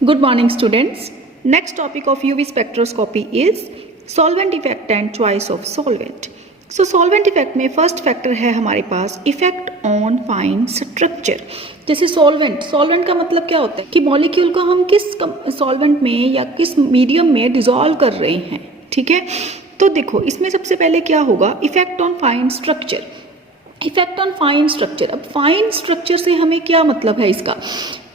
Good morning students. Next topic of UV spectroscopy is solvent effect and choice of solvent. So solvent effect में first factor है हमारे पास effect on fine structure. जैसे solvent का मतलब क्या होता है कि मॉलिक्यूल को हम किस सॉल्वेंट में या किस मीडियम में डिसॉल्व कर रहे हैं, ठीक है। तो देखो इसमें सबसे पहले क्या होगा, effect on fine structure. Effect on fine structure, अब फाइन स्ट्रक्चर से हमें क्या मतलब है इसका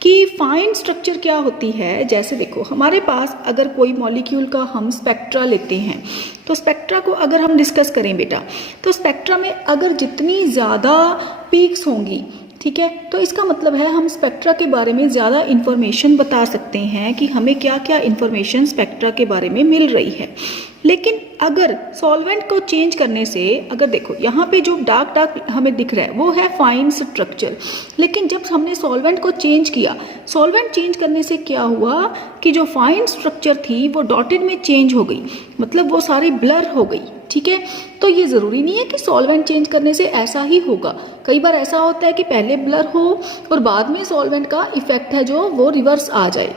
कि फाइन स्ट्रक्चर क्या होती है। जैसे देखो हमारे पास अगर कोई मॉलिक्यूल का हम स्पेक्ट्रा लेते हैं तो स्पेक्ट्रा को अगर हम डिस्कस करें बेटा, तो स्पेक्ट्रा में अगर जितनी ज़्यादा पीक्स होंगी, ठीक है, तो इसका मतलब है हम स्पेक्ट्रा के बारे में ज़्यादा इन्फॉर्मेशन बता सकते हैं कि हमें क्या क्या इन्फॉर्मेशन स्पेक्ट्रा के बारे में मिल रही है। लेकिन अगर सॉल्वेंट को चेंज करने से, अगर देखो यहाँ पे जो डार्क डार्क हमें दिख रहा है वो है फाइन स्ट्रक्चर, लेकिन जब हमने सॉल्वेंट को चेंज किया, सॉल्वेंट चेंज करने से क्या हुआ कि जो फाइन स्ट्रक्चर थी वो डॉटेड में चेंज हो गई, मतलब वो सारी ब्लर हो गई, ठीक है। तो ये ज़रूरी नहीं है कि सॉल्वेंट चेंज करने से ऐसा ही होगा। कई बार ऐसा होता है कि पहले ब्लर हो और बाद में सॉल्वेंट का इफेक्ट है जो वो रिवर्स आ जाए,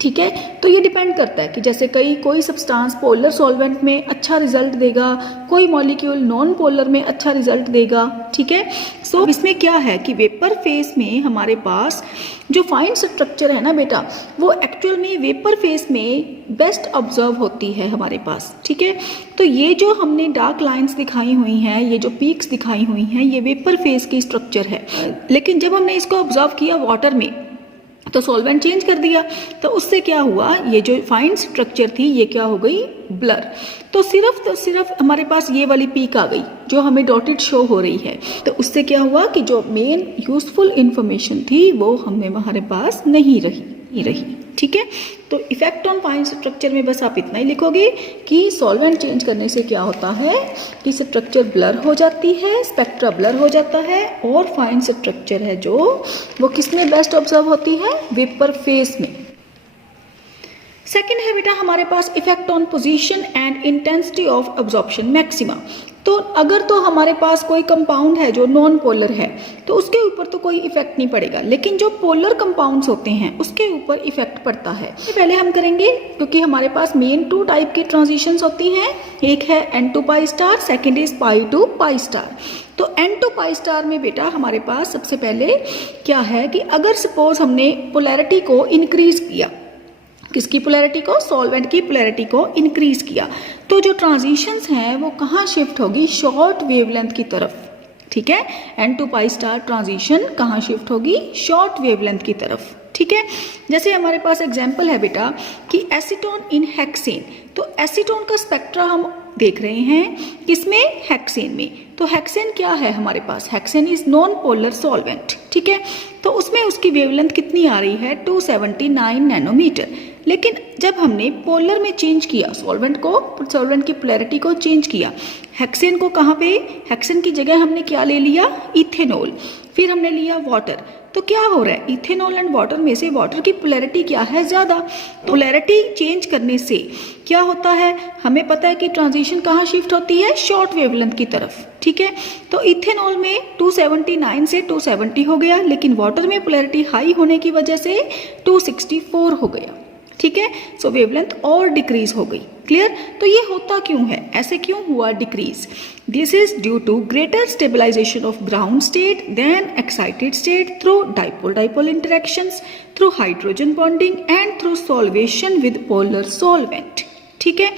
ठीक है। तो ये डिपेंड करता है कि जैसे कोई सब्सटेंस पोलर सॉल्वेंट में अच्छा रिजल्ट देगा, कोई मॉलिक्यूल नॉन पोलर में अच्छा रिजल्ट देगा, ठीक है। सो इसमें क्या है कि वेपर फेज में हमारे पास जो फाइन स्ट्रक्चर है ना बेटा, वो एक्चुअल में वेपर फेज में बेस्ट ऑब्जर्व होती है हमारे पास, ठीक है। तो ये जो हमने डार्क लाइंस दिखाई हुई हैं, ये जो पीक्स दिखाई हुई हैं, ये वेपर फेज की स्ट्रक्चर है। लेकिन जब हमने इसको ऑब्जर्व किया वाटर में तो सॉल्वेंट चेंज कर दिया, तो उससे क्या हुआ, ये जो फाइन स्ट्रक्चर थी ये क्या हो गई, ब्लर। तो सिर्फ हमारे पास ये वाली पीक आ गई जो हमें डॉटेड शो हो रही है। तो उससे क्या हुआ कि जो मेन यूजफुल इंफॉर्मेशन थी वो हमें हमारे पास नहीं रही, ठीक है। तो इफेक्ट ऑन फाइन स्ट्रक्चर में बस आप इतना ही लिखोगे कि सॉल्वेंट चेंज करने से क्या होता है कि स्ट्रक्चर ब्लर हो जाती है, स्पेक्ट्रा ब्लर हो जाता है, और फाइन स्ट्रक्चर है जो वो किस में बेस्ट ऑब्जर्व होती है, वेपर फेज में। सेकेंड है बेटा हमारे पास effect on position and intensity of absorption maxima. तो अगर तो हमारे पास कोई कंपाउंड है जो नॉन पोलर है तो उसके ऊपर तो कोई इफेक्ट नहीं पड़ेगा, लेकिन जो पोलर कंपाउंड्स होते हैं उसके ऊपर इफेक्ट पड़ता है। पहले हम करेंगे क्योंकि हमारे पास मेन 2 टाइप की ट्रांजिशंस होती हैं, एक है N2 pi star, second is pi to pi star. तो N2 पाई स्टार में बेटा हमारे पास सबसे पहले क्या है कि अगर सपोज हमने पोलैरिटी को इंक्रीज किया, किसकी पोलैरिटी को, सॉल्वेंट की पोलैरिटी को इंक्रीज किया, तो जो ट्रांजिशंस हैं वो कहाँ शिफ्ट होगी, शॉर्ट वेवलेंथ की तरफ, ठीक है। N2 पाई स्टार ट्रांजिशन कहाँ शिफ्ट होगी, शॉर्ट वेवलेंथ की तरफ, ठीक है। जैसे हमारे पास एग्जांपल है बेटा कि एसीटोन इन हेक्सेन। तो एसीटोन का स्पेक्ट्रा हम देख रहे हैं किसमें, हेक्सेन में। तो हेक्सेन क्या है हमारे पास, hexane is non polar solvent, ठीक है। तो उसमें उसकी वेवलेंथ कितनी आ रही है, 279 नैनोमीटर। लेकिन जब हमने पोलर में चेंज किया सॉल्वेंट की पोलैरिटी को चेंज किया, हेक्सेन को कहाँ पे, हेक्सेन की जगह हमने क्या ले लिया, इथेनॉल, फिर हमने लिया वाटर। तो क्या हो रहा है, इथेनॉल एंड वाटर में से वाटर की पोलैरिटी क्या है, ज़्यादा। तो पोलैरिटी चेंज करने से क्या होता है, हमें पता है कि ट्रांजिशन कहाँ शिफ्ट होती है, शॉर्ट वेवलेंथ की तरफ, ठीक है। तो इथेनॉल में 279 से 270 हो गया, लेकिन वाटर में पोलैरिटी हाई होने की वजह से 264 हो गया, ठीक है। सो वेवलेंथ और डिक्रीज हो गई, क्लियर। तो ये होता क्यों है, ऐसे क्यों हुआ decrease, this is due to greater stabilisation of ground state than excited state through dipole interactions, through hydrogen bonding and through solvation with polar solvent, ठीक है।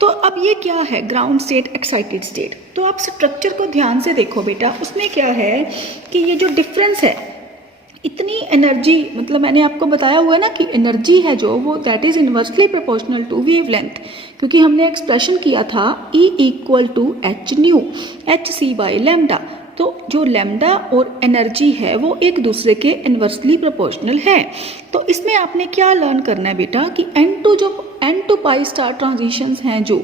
तो अब ये क्या है, ग्राउंड स्टेट, एक्साइटेड स्टेट। तो आप स्ट्रक्चर को ध्यान से देखो बेटा, उसमें क्या है कि ये जो डिफरेंस है, इतनी एनर्जी, मतलब मैंने आपको बताया हुआ है ना कि एनर्जी है जो वो that is inversely proportional to wavelength, क्योंकि हमने एक्सप्रेशन किया था E equal to H nu, HC by lambda. तो जो लैम्डा और एनर्जी है वो एक दूसरे के इनवर्सली प्रोपोर्शनल है। तो इसमें आपने क्या लर्न करना है बेटा कि N2 पाई स्टार ट्रांजिशंस हैं जो,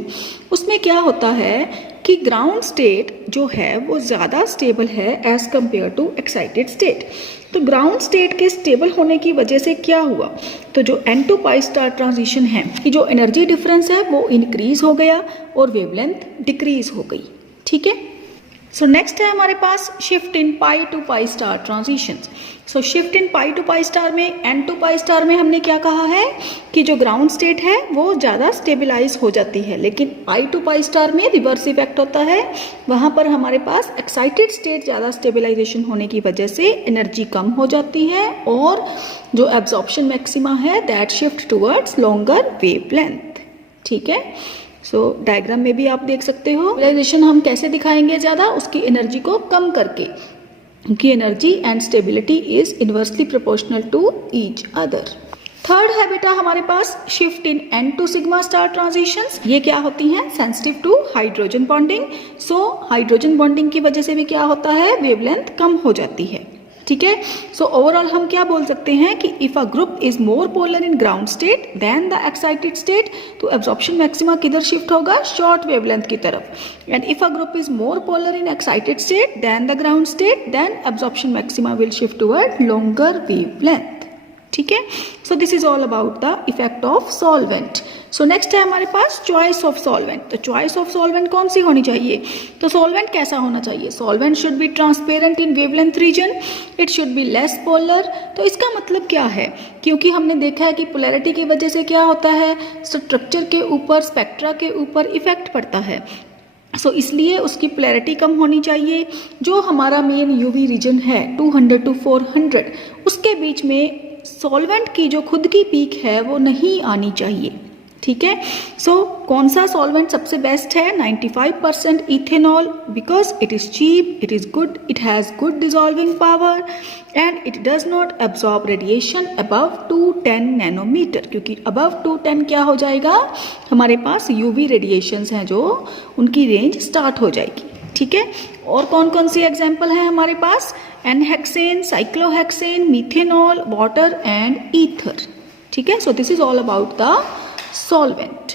उसमें क्या होता है कि ग्राउंड स्टेट जो है वो ज़्यादा स्टेबल है as compare to excited state. तो ग्राउंड स्टेट के स्टेबल होने की वजह से क्या हुआ, तो जो N2 पाई स्टार ट्रांजिशन है कि जो एनर्जी डिफरेंस है वो इंक्रीज हो गया और वेवलेंथ डिक्रीज हो गई, ठीक है। सो नेक्स्ट है हमारे पास shift in pi to pi star transitions. So shift in pi to pi star में, एन टू पाई स्टार में हमने क्या कहा है कि जो ग्राउंड स्टेट है वो ज़्यादा स्टेबलाइज हो जाती है, लेकिन पाई टू पाई स्टार में रिवर्स इफेक्ट होता है। वहाँ पर हमारे पास एक्साइटेड स्टेट ज़्यादा स्टेबलाइजेशन होने की वजह से एनर्जी कम हो जाती है और जो एब्जॉर्प्शन मैक्सिमा है that shift towards longer wavelength. ठीक है, सो डायग्राम में भी आप देख सकते हो स्टेबलाइजेशन हम कैसे दिखाएंगे ज़्यादा, उसकी एनर्जी को कम करके, क्योंकि energy and stability is inversely proportional to each other. Third है बेटा हमारे पास shift in n to sigma star transitions. ये क्या होती हैं? Sensitive to hydrogen bonding. So hydrogen bonding की वजह से भी क्या होता है, वेवलेंथ कम हो जाती है। ठीक है, सो ओवरऑल हम क्या बोल सकते हैं कि if a group is more polar in ground state than the excited state, तो एब्जॉर्प्शन मैक्सिमा किधर शिफ्ट होगा, शॉर्ट वेवलेंथ की तरफ। And if a group is more polar in excited state than the ground state, then absorption maxima will shift toward longer wavelength. ठीक है, so this is all about the effect of solvent. So next है हमारे पास choice of solvent. तो choice of solvent कौन सी होनी चाहिए? तो सॉल्वेंट कैसा होना चाहिए? Solvent should be transparent in wavelength region, it should be less polar. तो इसका मतलब क्या है? क्योंकि हमने देखा है कि पोलैरिटी की वजह से क्या होता है, स्ट्रक्चर के ऊपर, स्पेक्ट्रा के ऊपर इफेक्ट पड़ता है। सो इसलिए उसकी पोलैरिटी कम होनी चाहिए। जो हमारा मेन यूवी रीजन है 200 टू 400, उसके बीच में सॉल्वेंट की जो खुद की पीक है वो नहीं आनी चाहिए। ठीक है, सो कौन सा सॉल्वेंट सबसे बेस्ट है? 95% ethanol, because it is cheap, it is good, it has good dissolving power and it does not absorb radiation above 210 nanometer, क्योंकि अबव 210 क्या हो जाएगा, हमारे पास यूवी रेडिएशंस हैं जो उनकी रेंज स्टार्ट हो जाएगी। ठीक है, और कौन कौन सी एग्जाम्पल है हमारे पास? N hexane, cyclohexane, methanol, water and ether. ठीक है, so this is all about the solvent.